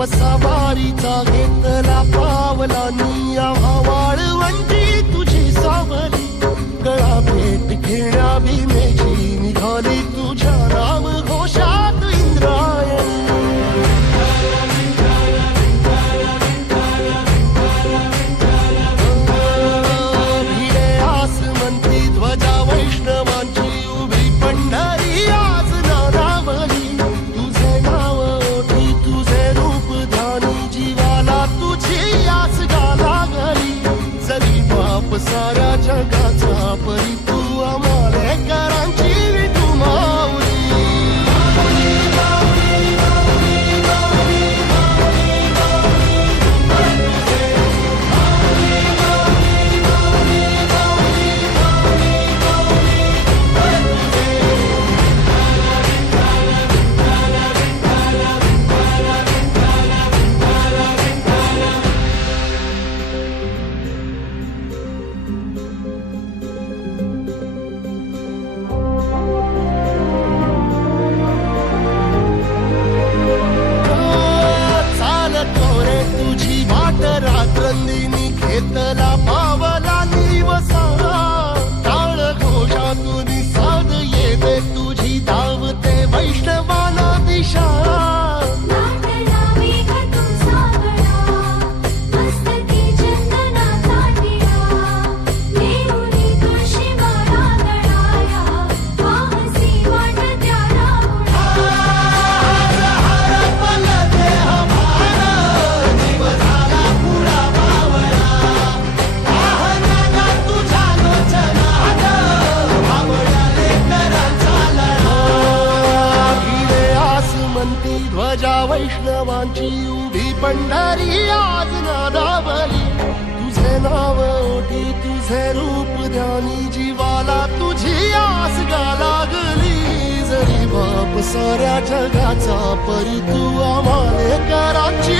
वसावारीचा घेतला पावलांनी आव्हा वाळवंटी तुझी सावली गळा भेट घेण्या भीमेची निघाली तुझ्या नाम घोषात इंद्रायणी भिडे आसमंती ध्वजा वैष्णवांची उभी पंढरी आज नानावली तुझे नाव ओठी तुझे रूप ध्यानी जीवाला तुझी आस गाला गली जरी बाप साऱ्या जगाचा परी तू आमालेकरांची विठू माऊली रात्रंदिनी घेतला पावला निवसा टाळ घोषातून साध येते तुझी धावते वैष्णवाला दिशा ध्वजा वैष्णवांची उभी पंढरी आज नादावली तुझे नाव ओठी तुझे रूप ध्यानी जीवाला तुझी आस गा लागली जरी बाप साऱ्या जगाचा परी तू आमालेकरांची